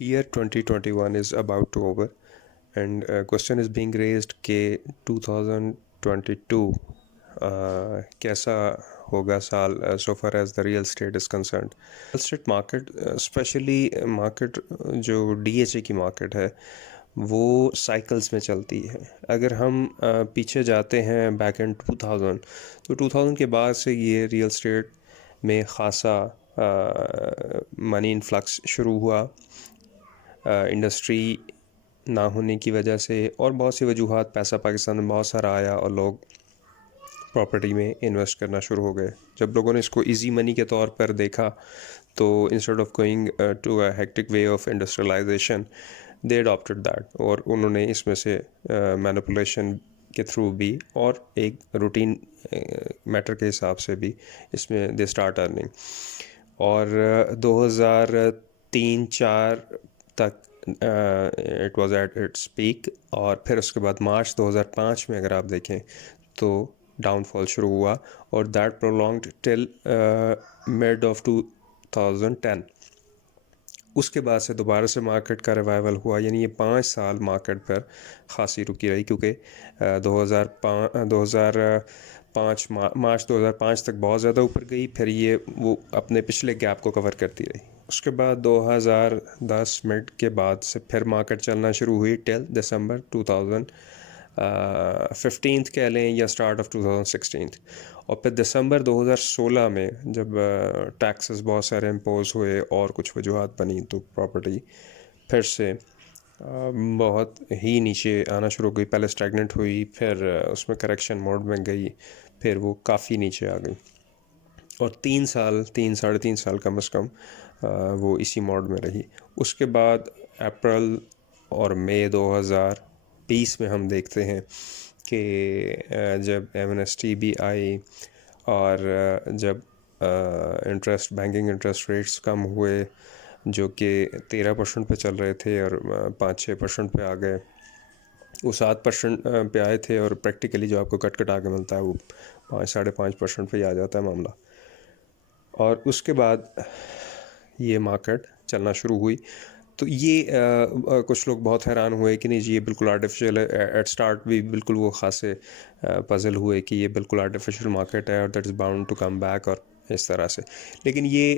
Year 2021 is about to over, and a question is being raised कि 2022 कैसा होगा साल so far as the real estate is concerned. Real estate market, especially market जो DHA की market है, वो cycles में चलती है. अगर हम पीछे जाते हैं बैक इन 2000, तो 2000 के बाद से ये रियल स्टेट में ख़ासा मनी इन्फ्लक्स शुरू हुआ. इंडस्ट्री ना होने की वजह से और बहुत सी वजूहात, पैसा पाकिस्तान में बहुत सारा आया और लोग प्रॉपर्टी में इन्वेस्ट करना शुरू हो गए. जब लोगों ने इसको इजी मनी के तौर पर देखा तो instead of going to a hectic way of industrialisation they adopted that, और उन्होंने इसमें से मैनिपुलेशन के थ्रू भी और एक रूटीन मैटर के हिसाब से भी इसमें दे स्टार्ट अर्निंग. और 2003-04 तक it was at its peak, और फिर उसके बाद मार्च 2005 में अगर आप देखें तो डाउनफॉल शुरू हुआ, और that prolonged till mid of 2010. उसके बाद से दोबारा से मार्केट का रिवाइवल हुआ, यानी ये 5 साल मार्केट पर खासी रुकी रही, क्योंकि 2005 मार्च 2005 तक बहुत ज़्यादा ऊपर गई, फिर ये वो अपने पिछले गैप को कवर करती रही. उसके बाद 2010 मिड के बाद से फिर मार्केट चलना शुरू हुई टिल दिसंबर 2015 कह लें या स्टार्ट ऑफ 2016. और फिर दिसंबर 2016 में जब टैक्सेस बहुत सारे इम्पोज हुए और कुछ वजूहात बनी, तो प्रॉपर्टी फिर से बहुत ही नीचे आना शुरू हो गई. पहले स्टैग्नेंट हुई, फिर उसमें करेक्शन मोड में गई, फिर वो काफ़ी नीचे आ गई, और साढ़े तीन साल कम से कम वो इसी मोड में रही. उसके बाद अप्रैल और मई 2020 में हम देखते हैं कि जब एमनेस्टी भी आई, और जब बैंकिंग इंटरेस्ट रेट्स कम हुए, जो कि 13% पे चल रहे थे और 5-6% पे आ गए. वो 7% पे आए थे, और प्रैक्टिकली जो आपको कट आके मिलता है वो 5-5.5% पे ही आ जाता है मामला. और उसके बाद ये मार्केट चलना शुरू हुई. तो ये कुछ लोग बहुत हैरान हुए कि नहीं जी ये बिल्कुल आर्टिफिशियल है. एट स्टार्ट भी बिल्कुल वो खासे पजल हुए कि ये बिल्कुल आर्टिफिशियल मार्केट है और that is bound to come back, और इस तरह से. लेकिन ये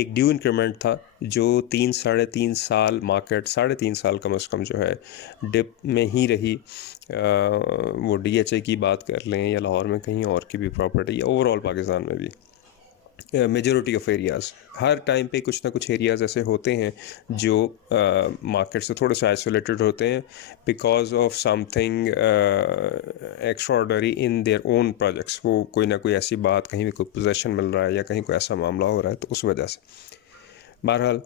एक ड्यू इंक्रीमेंट था जो 3-3.5 साल मार्केट, 3.5 साल कम से कम जो है डिप में ही रही. वो DHA की बात कर लें या लाहौर में कहीं और की भी प्रॉपर्टी, या ओवरऑल पाकिस्तान में भी majority of areas, her time पे कुछ ना कुछ एरियाज़ ऐसे होते हैं जो मार्केट से थोड़े से आइसोलेटेड होते हैं because of something extraordinary in their own projects. वो कोई ना कोई ऐसी बात, कहीं भी कोई पोजेशन मिल रहा है या कहीं कोई ऐसा मामला हो रहा है, तो उस वजह से. बहरहाल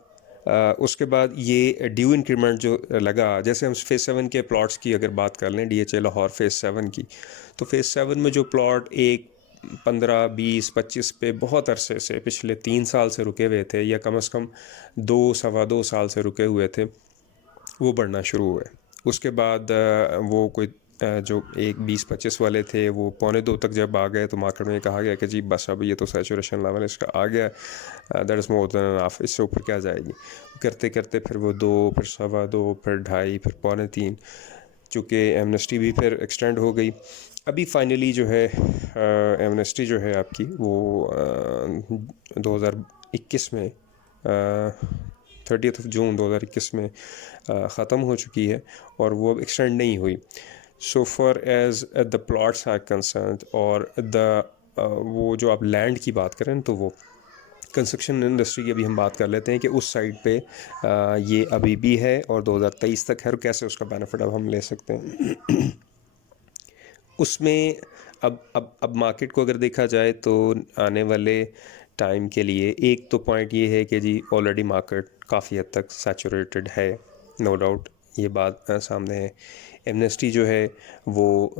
उसके बाद ये ड्यू इंक्रीमेंट जो लगा, जैसे हम फेज़ 7 के प्लॉट्स की अगर बात कर लें, DHA लाहौर फेज़ 7 की, तो फेज़ 7 में जो प्लॉट एक 15-20-25 पे बहुत अरसे से पिछले 3 साल से रुके हुए थे, या कम से कम 2-2.25 साल से रुके हुए थे, वो बढ़ना शुरू हुए. उसके बाद वो कोई जो 1-20-25 वाले थे वो 1.25 तक जब आ गए, तो मार्केट में कहा गया कि जी बस अब ये तो सैचुरेशन लेवल इसका आ गया, that is more than enough, इससे ऊपर क्या जाएगी. करते करते फिर वो 2, फिर 2.25, फिर 2.5, फिर 3.25, चूँकि एमनेस्टी भी फिर एक्सटेंड हो गई. अभी फाइनली जो है एमनेस्टी जो है आपकी वो 2021 में 30 जून 2021 में ख़त्म हो चुकी है, और वो अब एक्सटेंड नहीं हुई. So for as the plots are concern, और वो जो आप लैंड की बात करें, तो वो कंस्ट्रक्शन इंडस्ट्री की अभी हम बात कर लेते हैं कि उस साइड पे ये अभी भी है और 2023 तक है, और कैसे उसका बेनिफिट अब हम ले सकते हैं. उसमें अब मार्केट को अगर देखा जाए तो आने वाले टाइम के लिए एक तो पॉइंट ये है कि जी ऑलरेडी मार्केट काफ़ी हद तक सैचुरेटेड है, नो डाउट, ये बात सामने है. एमनेस्टी जो है वो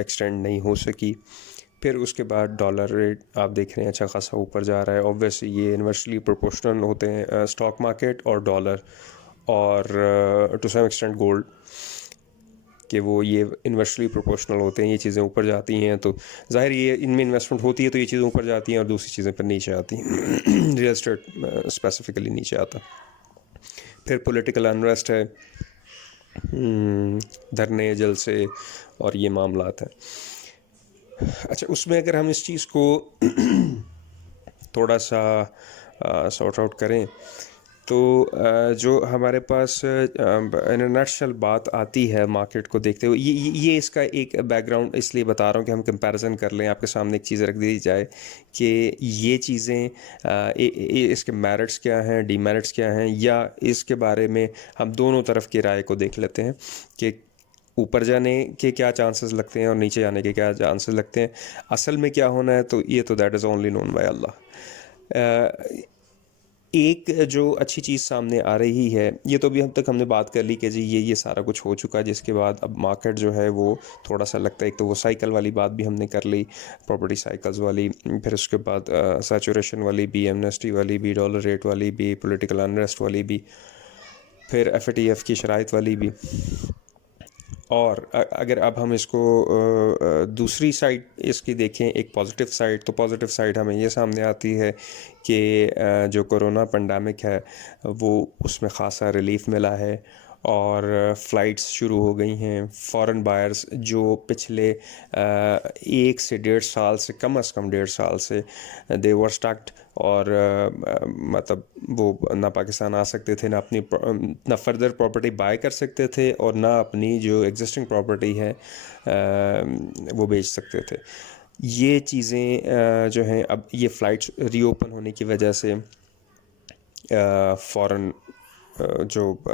एक्सटेंड नहीं हो सकी. फिर उसके बाद डॉलर रेट आप देख रहे हैं अच्छा खासा ऊपर जा रहा है. ऑब्वियसली ये इन्वर्सली प्रोपोर्शनल होते हैं स्टॉक मार्केट और डॉलर, और टू सम एक्सटेंट गोल्ड, कि वो ये इन्वर्सली प्रोपोर्शनल होते हैं. ये चीज़ें ऊपर जाती हैं तो ज़ाहिर ये इनमें इन्वेस्टमेंट होती है, तो ये चीज़ें ऊपर जाती हैं और दूसरी चीज़ें पर नीचे आती हैं. रियल एस्टेट स्पेसिफिकली नीचे आता. फिर पॉलिटिकल अनरेस्ट है, धरने जलसे और ये मामलात हैं। अच्छा, उसमें अगर हम इस चीज़ को थोड़ा सा सॉर्ट आउट करें तो जो हमारे पास इन नटशल बात आती है मार्केट को देखते हुए, ये इसका एक बैकग्राउंड इसलिए बता रहा हूँ कि हम कंपैरिजन कर लें, आपके सामने एक चीज़ रख दी जाए कि ये चीज़ें इसके मेरिट्स क्या हैं, डीमेरिट्स क्या हैं, या इसके बारे में हम दोनों तरफ की राय को देख लेते हैं कि ऊपर जाने के क्या चांसेस लगते हैं और नीचे जाने के क्या चांसेस लगते हैं। असल में क्या होना है तो ये तो that is only known by Allah. एक जो अच्छी चीज़ सामने आ रही है, ये तो अभी हम तक हमने बात कर ली कि जी ये सारा कुछ हो चुका है, जिसके बाद अब मार्केट जो है वो थोड़ा सा लगता है, एक तो वो साइकिल वाली बात भी हमने कर ली, प्रॉपर्टी साइकिल्स वाली, फिर उसके बाद सैचुरेशन वाली भी, एमनेस्टी वाली भी, डॉलर रेट वाली भी, पॉलिटिकल अनरेस्ट वाली भी, फिर एफएटीएफ की शराइत वाली भी। और अगर अब हम इसको दूसरी साइड इसकी देखें, एक पॉजिटिव साइड, तो पॉजिटिव साइड हमें ये सामने आती है कि जो कोरोना पेंडेमिक है वो उसमें ख़ासा रिलीफ मिला है और फ़्लाइट्स शुरू हो गई हैं। फॉरेन बायर्स जो पिछले 1 से 1.5 साल से कम 1.5 साल से दे वर स्टक्ड, और मतलब वो ना पाकिस्तान आ सकते थे, ना अपनी ना फर्दर प्रॉपर्टी बाय कर सकते थे, और ना अपनी जो एग्जिस्टिंग प्रॉपर्टी है वो बेच सकते थे। ये चीज़ें जो हैं, अब ये फ़्लाइट्स रीओपन होने की वजह से फ़ॉरेन जो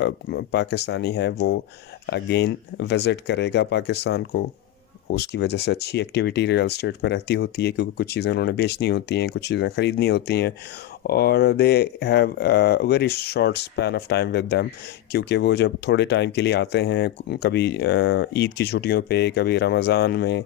पाकिस्तानी है वो अगेन विज़िट करेगा पाकिस्तान को। उसकी वजह से अच्छी एक्टिविटी रियल एस्टेट में रहती होती है, क्योंकि कुछ चीज़ें उन्होंने बेचनी होती हैं, कुछ चीज़ें ख़रीदनी होती हैं, और they have very short span of time with them, क्योंकि वो जब थोड़े टाइम के लिए आते हैं, कभी ईद की छुट्टियों पे, कभी रमज़ान में,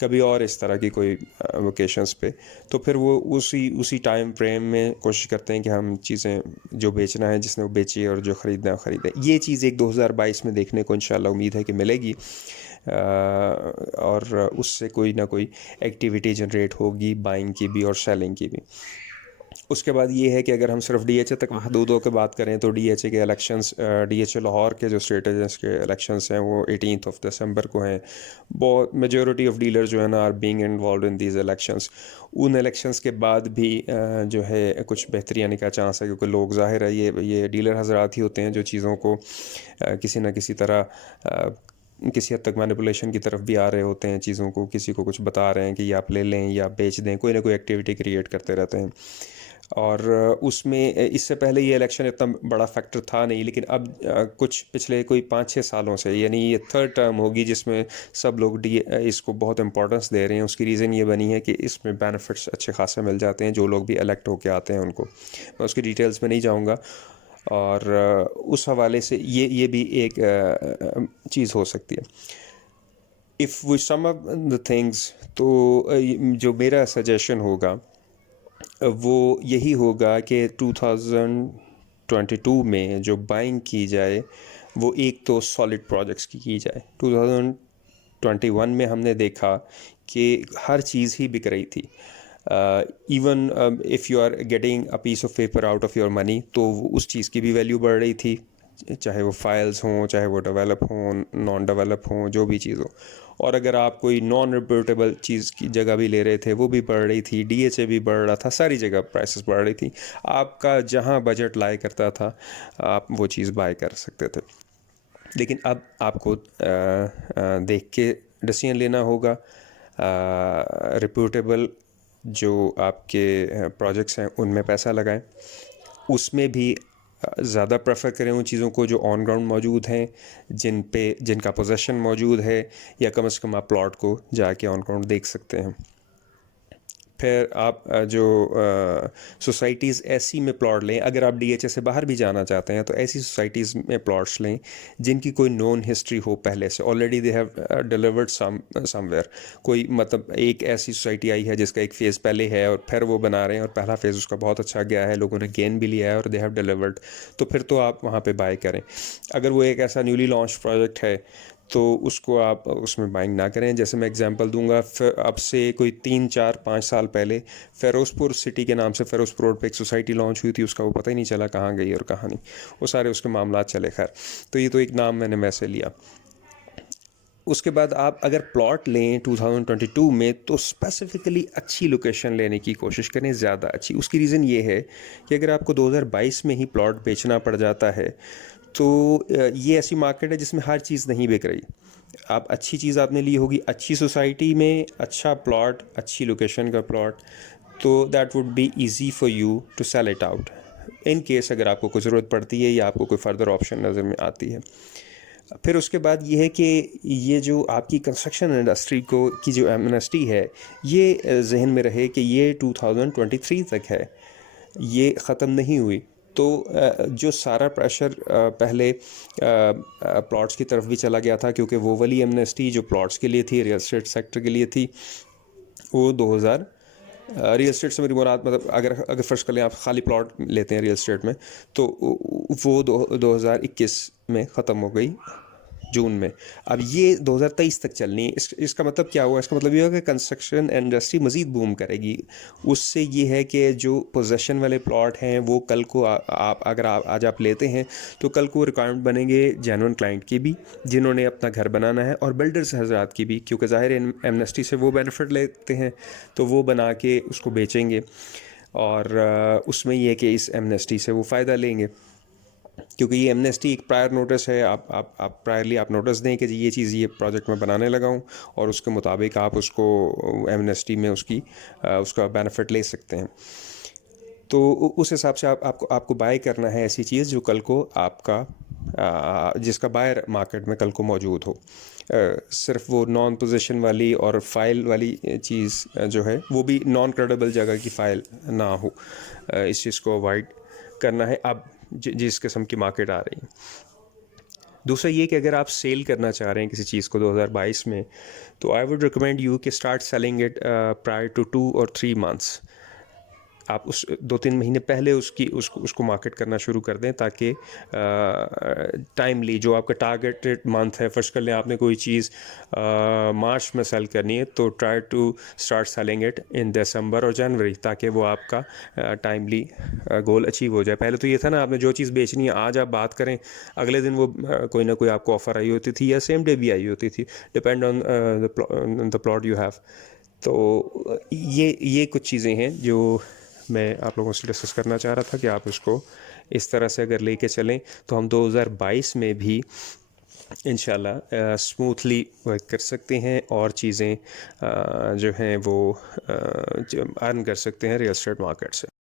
कभी और इस तरह की कोई वोकेशंस पे, तो फिर वो उसी टाइम फ्रेम में कोशिश करते हैं कि हम चीज़ें जो बेचना है जिसने वो बेची, और जो ख़रीदना है वो ख़रीदे। ये चीज़ एक 2022 में देखने को इंशाल्लाह उम्मीद है कि मिलेगी, और उससे कोई ना कोई एक्टिविटी जनरेट होगी, बाइंग की भी और सेलिंग की भी। उसके बाद ये है कि अगर हम सिर्फ डीएचए तक महदूद होकर बात करें तो डीएचए के इलेक्शंस, डीएचए लाहौर के जो स्टेट एजेंट्स के इलेक्शंस हैं वो 18 दिसंबर को हैं। बहुत मेजॉरिटी ऑफ डीलर्स जो है ना are being involve in these elections. उन इलेक्शंस के बाद भी जो है कुछ बेहतरी आने का चांस है, क्योंकि लोग ज़ाहिर है ये डीलर हजरात ही होते हैं जो चीज़ों को किसी न किसी तरह किसी हद तक मैनिपुलेशन की तरफ भी आ रहे होते हैं, चीज़ों को किसी को कुछ बता रहे हैं कि ये आप ले लें या बेच दें, कोई ना कोई एक्टिविटी क्रिएट करते रहते हैं। और उसमें इससे पहले ये इलेक्शन इतना बड़ा फैक्टर था नहीं, लेकिन अब कुछ पिछले कोई 5-6 सालों से, यानी ये थर्ड टर्म होगी जिसमें सब लोग इसको बहुत इंपॉर्टेंस दे रहे हैं। उसकी रीज़न ये बनी है कि इसमें बेनिफिट्स अच्छे खासे मिल जाते हैं जो लोग भी इलेक्ट होके आते हैं उनको। मैं उसकी डिटेल्स में नहीं जाऊँगा, और उस हवाले से ये भी एक चीज़ हो सकती है। If we sum up the things, तो जो मेरा सजेशन होगा वो यही होगा कि 2022 में जो बाइंग की जाए वो एक तो सॉलिड प्रोजेक्ट्स की जाए। 2021 में हमने देखा कि हर चीज़ ही बिक रही थी। Even if you are getting a piece of paper out of your money, तो उस चीज़ की भी वैल्यू बढ़ रही थी, चाहे वो फाइल्स हों, चाहे वो डेवलप हों, नॉन डेवलप हों, जो भी चीज़ हो। और अगर आप कोई नॉन रिपोर्टेबल चीज़ की जगह भी ले रहे थे, वो भी बढ़ रही थी, डीएचए भी बढ़ रहा था, सारी जगह प्राइसेस बढ़ रही थी। आपका जहां बजट लाई करता था आप वो चीज़ बाय कर सकते थे। लेकिन अब आपको देख के डिसीजन लेना होगा। रिपोर्टेबल जो आपके प्रोजेक्ट्स हैं उनमें पैसा लगाएं, उसमें भी ज़्यादा प्रेफर करें उन चीज़ों को जो ऑन ग्राउंड मौजूद हैं, जिनका पोजेसन मौजूद है, या कम से कम आप प्लॉट को जाके ऑन ग्राउंड देख सकते हैं। फिर आप जो सोसाइटीज़ ऐसी में प्लॉट लें, अगर आप डीएचए से बाहर भी जाना चाहते हैं तो ऐसी सोसाइटीज़ में प्लॉट्स लें जिनकी कोई नोन हिस्ट्री हो पहले से, already they have delivered somewhere. कोई मतलब एक ऐसी सोसाइटी आई है जिसका एक फ़ेज़ पहले है और फिर वो बना रहे हैं और पहला फ़ेज़ उसका बहुत अच्छा गया है, लोगों ने गेन भी लिया है और दे हैव डिलीवर्ड, तो फिर तो आप वहाँ पर बाय करें। अगर वो एक ऐसा न्यूली लॉन्च प्रोजेक्ट है तो उसको आप उसमें बाइंग ना करें। जैसे मैं एग्जांपल दूंगा, अब से कोई 3 4 5 साल पहले फ़िरोज़पुर सिटी के नाम से फ़िरोज़पुर रोड पे एक सोसाइटी लॉन्च हुई थी, उसका वो पता ही नहीं चला कहाँ गई और कहाँ नहीं, वो सारे उसके मामला चले। खैर, तो ये तो एक नाम मैंने वैसे लिया। उसके बाद आप अगर प्लॉट लें 2022 में, तो स्पेसिफिकली अच्छी लोकेशन लेने की कोशिश करें, ज़्यादा अच्छी। उसकी रीज़न ये है कि अगर आपको 2022 में ही प्लॉट बेचना पड़ जाता है, तो ये ऐसी मार्केट है जिसमें हर चीज़ नहीं बिक रही। आप अच्छी चीज़ आपने ली होगी, अच्छी सोसाइटी में अच्छा प्लॉट, अच्छी लोकेशन का प्लॉट, तो that would be easy for you to sell it out in case अगर आपको कोई ज़रूरत पड़ती है या आपको कोई फर्दर ऑप्शन नज़र में आती है। फिर उसके बाद ये है कि ये जो आपकी कंस्ट्रक्शन इंडस्ट्री को की जो एमनेस्टी है, ये जहन में रहे कि ये 2023 तक है, ये ख़त्म नहीं हुई। तो जो सारा प्रेशर पहले प्लॉट्स की तरफ भी चला गया था, क्योंकि वो वाली एमनेस्टी जो प्लॉट्स के लिए थी, रियल एस्टेट सेक्टर के लिए थी, वो 2000 रियल एस्टेट से मेरी मुराद, मतलब अगर अगर फ़र्ज़ कर लें आप खाली प्लॉट लेते हैं रियल एस्टेट में, तो वो 2021 में ख़त्म हो गई, जून में। अब ये 2023 तक चलनी है। इसका मतलब क्या हुआ? इसका मतलब ये हुआ कि कंस्ट्रक्शन इंडस्ट्री मज़ीद बूम करेगी। उससे ये है कि जो पोजेसन वाले प्लॉट हैं, वो कल को आप अगर आज आप लेते हैं, तो कल को रिक्वायरमेंट बनेंगे जेन्युइन क्लाइंट की भी, जिन्होंने अपना घर बनाना है, और बिल्डर्स हजरात की भी, क्योंकि ज़ाहिर है एमनेस्टी से वो बेनिफिट लेते हैं, तो वो बना के उसको बेचेंगे, और उसमें ये है कि इस एमनेस्टी से वो फ़ायदा लेंगे, क्योंकि ये एमनेस्टी एक प्रायर नोटिस है। आप प्रायरली आप नोटिस दें कि जी ये चीज़, ये प्रोजेक्ट मैं बनाने लगा हूँ, और उसके मुताबिक आप उसको एमनेस्टी में उसका बेनिफिट ले सकते हैं। तो उस हिसाब से आपको बाय करना है ऐसी चीज़ जो कल को आपका जिसका बायर मार्केट में कल को मौजूद हो। सिर्फ वो नॉन पोजीशन वाली और फाइल वाली चीज़ जो है, वो भी नॉन क्रेडिबल जगह की फ़ाइल ना हो। इस चीज़ को अवॉइड करना है अब जिस किस्म की मार्केट आ रही है। दूसरा ये कि अगर आप सेल करना चाह रहे हैं किसी चीज़ को 2022 में, तो आई वुड रिकमेंड यू कि start selling it prior to 2 और 3 मंथ्स। आप उस 2 3 महीने पहले उसको मार्केट करना शुरू कर दें, ताकि टाइमली जो आपका टारगेटेड मंथ है, फर्स्ट कर लें आपने कोई चीज़ मार्च में सेल करनी है, तो try to start selling it in December और जनवरी, ताकि वो आपका टाइमली गोल अचीव हो जाए। पहले तो ये था ना, आपने जो चीज़ बेचनी है आज आप बात करें, अगले दिन वो कोई ना कोई आपको ऑफ़र आई होती थी, या सेम डे भी आई होती थी, depend on the plot you have. तो ये कुछ चीज़ें हैं जो मैं आप लोगों से डिस्कस करना चाह रहा था, कि आप उसको इस तरह से अगर लेके चलें, तो हम 2022 में भी इंशाल्लाह स्मूथली वर्क कर सकते हैं, और चीज़ें जो हैं वो अर्न कर सकते हैं रियल एस्टेट मार्केट से।